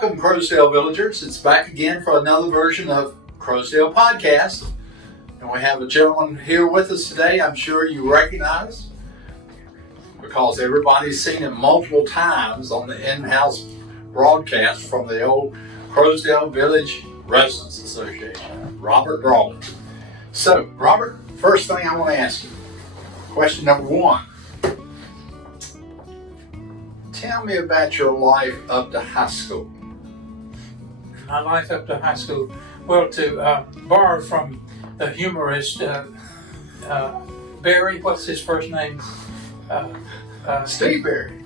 Welcome, Croasdaile villagers. It's back again for another version of Croasdaile Podcast. And we have a gentleman here with us today I'm sure you recognize because everybody's seen him multiple times on the in-house broadcast from the old Croasdaile Village Residents Association, Robert Brawley. So, Robert, first thing I want to ask you, question number one. Tell me about your life up to high school. My life up to high school. Well, to borrow from the humorist Barry, what's his first name? Steve Barry.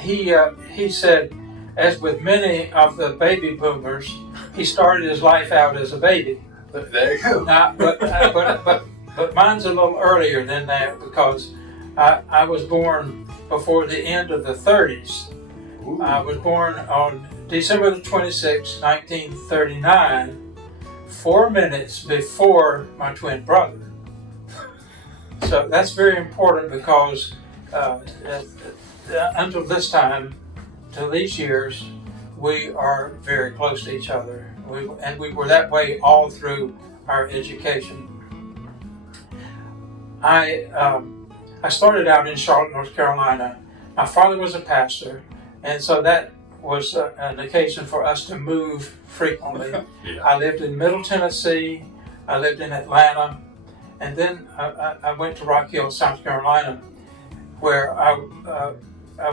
He said, as with many of the baby boomers, he started his life out as a baby. There you go. Now, but mine's a little earlier than that because I was born before the end of the 30s. Ooh. I was born on December the 26th, 1939, 4 minutes before my twin brother. So that's very important because until this time, till these years, we are very close to each other. We were that way all through our education. I started out in Charlotte, North Carolina. My father was a pastor, and so that was an occasion for us to move frequently. Yeah. I lived in Middle Tennessee, I lived in Atlanta, and then I went to Rock Hill, South Carolina, where I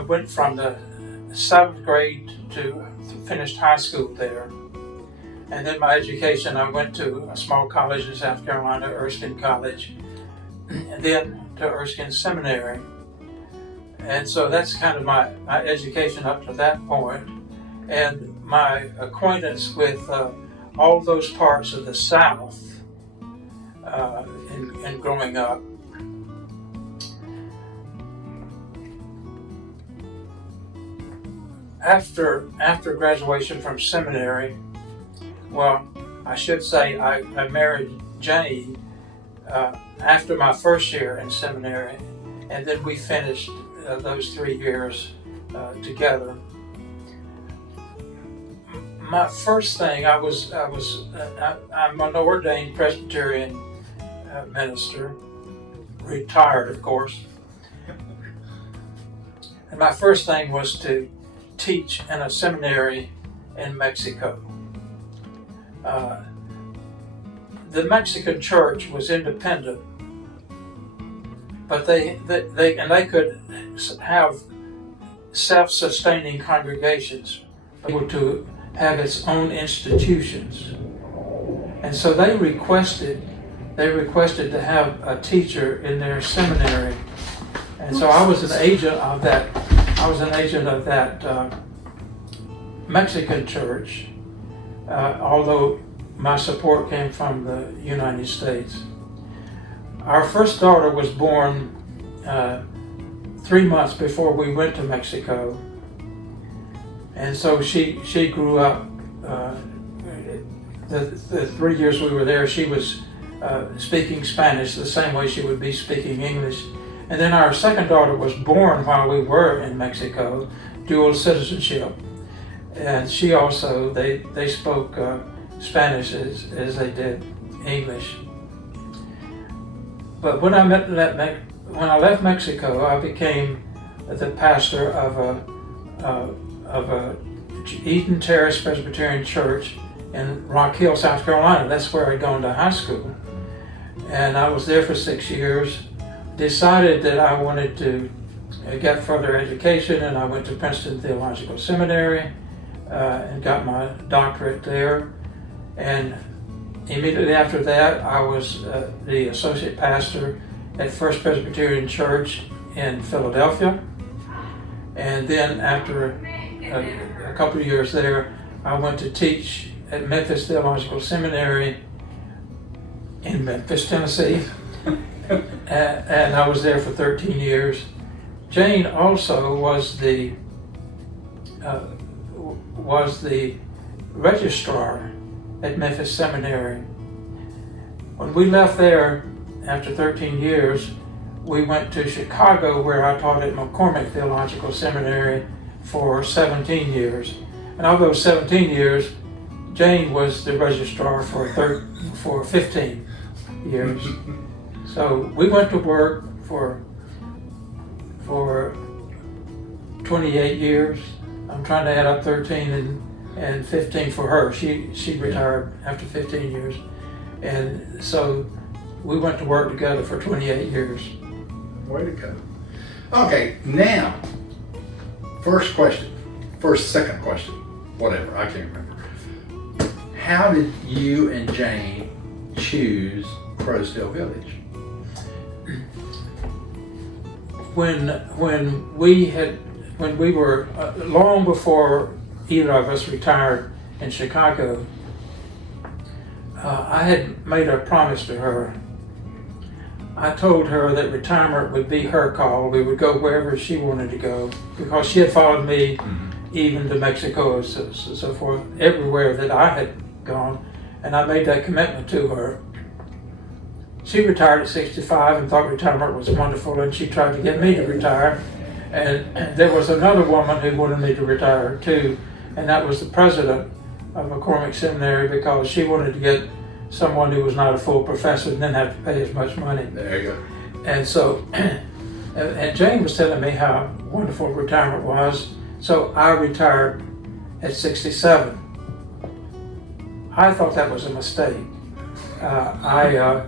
went from the 7th grade to finished high school there. And then my education, I went to a small college in South Carolina, Erskine College, and then to Erskine Seminary. And so that's kind of my education up to that point. And my acquaintance with all those parts of the South in growing up. After graduation from seminary, well, I should say I married Jane after my first year in seminary, and then we finished those 3 years together. My first thing, I'm an ordained Presbyterian minister, retired of course, and my first thing was to teach in a seminary in Mexico. The Mexican church was independent, but they could have self-sustaining congregations, able to have its own institutions, and so they requested to have a teacher in their seminary, and so I was an agent of that. Mexican church, although my support came from the United States. Our first daughter was born 3 months before we went to Mexico, and so she grew up. The 3 years we were there, she was speaking Spanish the same way she would be speaking English. And then our second daughter was born while we were in Mexico, dual citizenship, and she also they spoke Spanish as they did English. But when I left Mexico, I became the pastor of a Eden Terrace Presbyterian Church in Rock Hill, South Carolina. That's where I'd gone to high school, and I was there for 6 years. Decided that I wanted to get further education, and I went to Princeton Theological Seminary and got my doctorate there. And immediately after that, I was the associate pastor at First Presbyterian Church in Philadelphia. And then after a couple of years there, I went to teach at Memphis Theological Seminary in Memphis, Tennessee. And I was there for 13 years. Jane also was the registrar at Memphis Seminary. When we left there after 13 years, we went to Chicago, where I taught at McCormick Theological Seminary for 17 years. And of those 17 years, Jane was the registrar for 15 years. So we went to work for 28 years. I'm trying to add up 13 and 15 for her. She retired after 15 years. And so we went to work together for 28 years. Way to go. Okay, now, second question, whatever, I can't remember. How did you and Jane choose Croasdaile Village? When we were long before either of us retired in Chicago, I had made a promise to her. I told her that retirement would be her call. We would go wherever she wanted to go, because she had followed me even to Mexico and so forth, everywhere that I had gone, and I made that commitment to her. She retired at 65 and thought retirement was wonderful, and she tried to get me to retire. And there was another woman who wanted me to retire too, and that was the president of McCormick Seminary, because she wanted to get someone who was not a full professor and didn't have to pay as much money. There you go. And so, and Jane was telling me how wonderful retirement was. So I retired at 67. I thought that was a mistake. I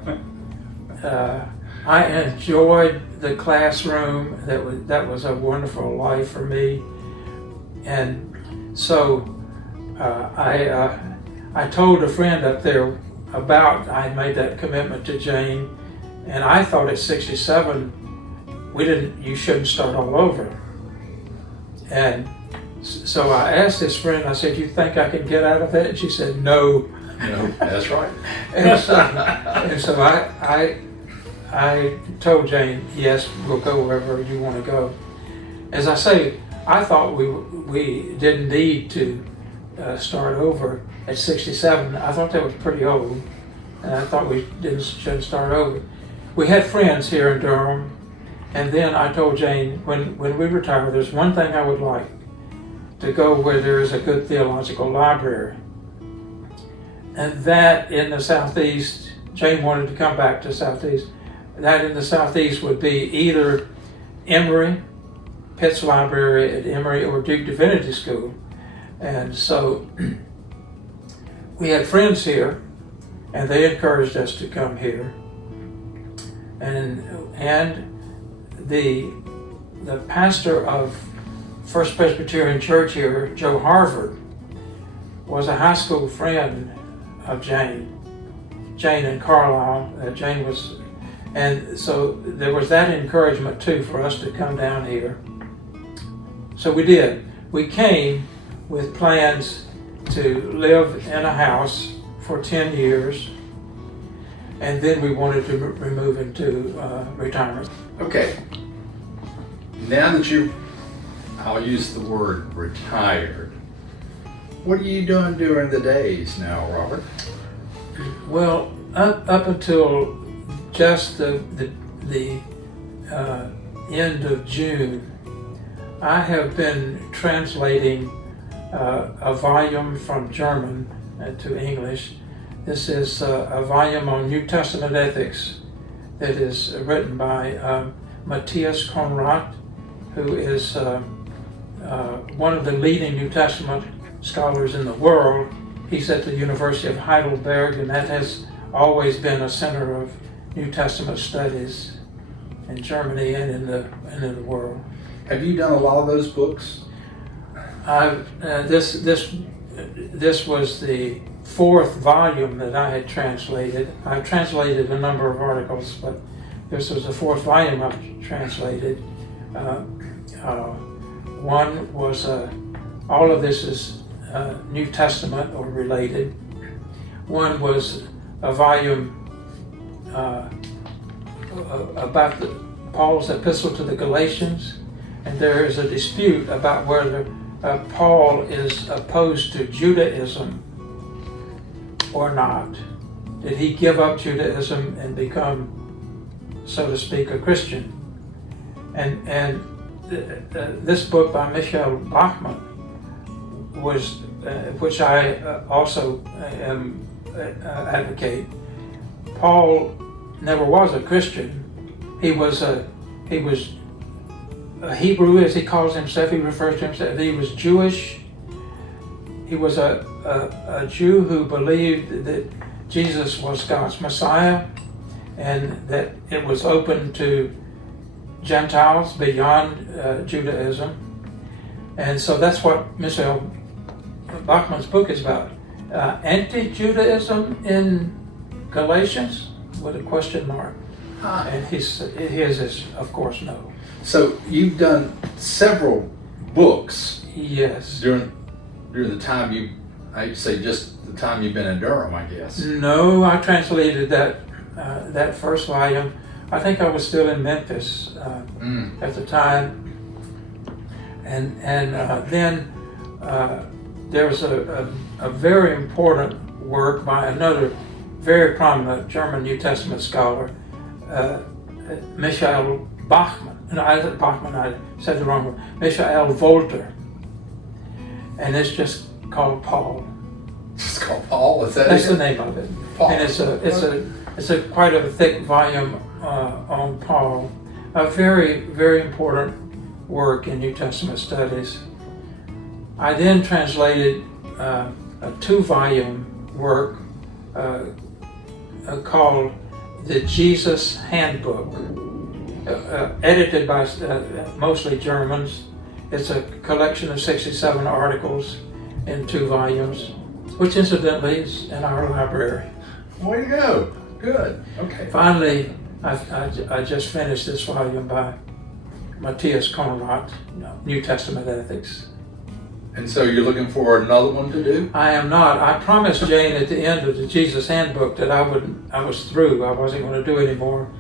enjoyed the classroom. That was a wonderful life for me. And so I told a friend up there I had made that commitment to Jane, and I thought at 67 you shouldn't start all over. And so I asked this friend, I said, "You think I can get out of it?" And she said, "No." No, that's right. and so I told Jane, "Yes, we'll go wherever you want to go." As I say, I thought we didn't need to start over at 67. I thought that was pretty old, and I thought we shouldn't start over. We had friends here in Durham, and then I told Jane, when we retire, there's one thing I would like, to go where there is a good theological library. And that in the Southeast, Jane wanted to come back to Southeast, that in the Southeast would be either Emory, Pitt's Library at Emory, or Duke Divinity School. And so we had friends here, and they encouraged us to come here. And the pastor of First Presbyterian Church here, Joe Harvard, was a high school friend of Jane and Carlisle. Jane was, and so there was that encouragement too for us to come down here. So we did. We came with plans to live in a house for 10 years, and then we wanted to move into retirement. Okay. Now that I'll use the word retired, what are you doing during the days now, Robert? Well, up until just the end of June, I have been translating a volume from German to English. This is a volume on New Testament ethics that is written by Matthias Conrad, who is one of the leading New Testament scholars in the world. He's at the University of Heidelberg, and that has always been a center of New Testament studies in Germany and in the world. Have you done a lot of those books? This was the fourth volume that I had translated. I've translated a number of articles, but this was the fourth volume I've translated. One was, all of this is New Testament or related. One was a volume about Paul's epistle to the Galatians, and there is a dispute about whether Paul is opposed to Judaism or not. Did he give up Judaism and become so to speak, a Christian. And this book by Michael Bachmann was, which I also advocate. Paul never was a Christian. He was a Hebrew, as he calls himself. He refers to himself. He was Jewish. He was a Jew who believed that Jesus was God's Messiah, and that it was open to Gentiles beyond Judaism. And so that's what Michael Bachmann's book is about. Anti-Judaism in Galatians, with a question mark. And his is, of course, no. So you've done several books. Yes. During the time I'd say just the time you've been in Durham, I guess. No, I translated that first volume. I think I was still in Memphis at the time. And then there was a very important work by another very prominent German New Testament scholar, Michael Bachmann. No, I said the wrong word. Michael Wolter. And it's just called Paul. It's called Paul? That's the name of it. Paul. And it's a quite a thick volume on Paul. A very, very important work in New Testament studies. I then translated a 2-volume work called The Jesus Handbook, edited by mostly Germans. It's a collection of 67 articles in 2 volumes, which incidentally is in our library. Way to go. Good. Okay. Finally, I just finished this volume by Matthias Conrad, New Testament Ethics. And so you're looking for another one to do? I am not. I promised Jane at the end of the Jesus Handbook that I was through. I wasn't going to do anymore.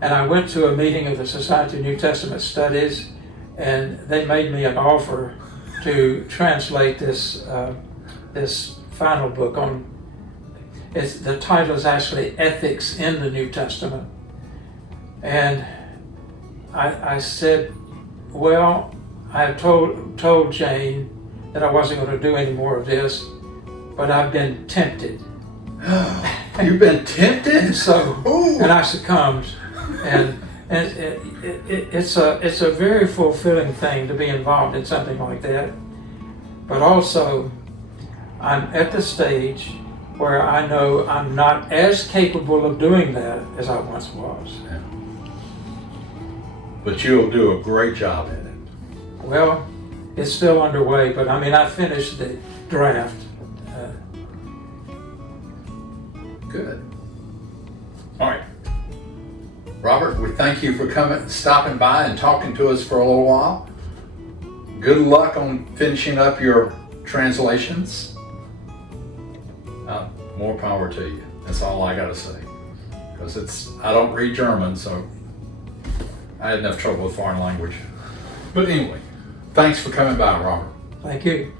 And I went to a meeting of the Society of New Testament Studies, and they made me an offer to translate this final book on. The title is actually Ethics in the New Testament. And I said, well, I told Jane that I wasn't going to do any more of this, but I've been tempted. You've been tempted? And I succumbed. And it's a very fulfilling thing to be involved in something like that. But also, I'm at the stage where I know I'm not as capable of doing that as I once was. Yeah. But you'll do a great job at it. Well, it's still underway, but I finished the draft. Good. All right. Robert, we thank you for stopping by and talking to us for a little while. Good luck on finishing up your translations. More power to you. That's all I got to say. Because I don't read German, so I had enough trouble with foreign language. But anyway, thanks for coming by, Robert. Thank you.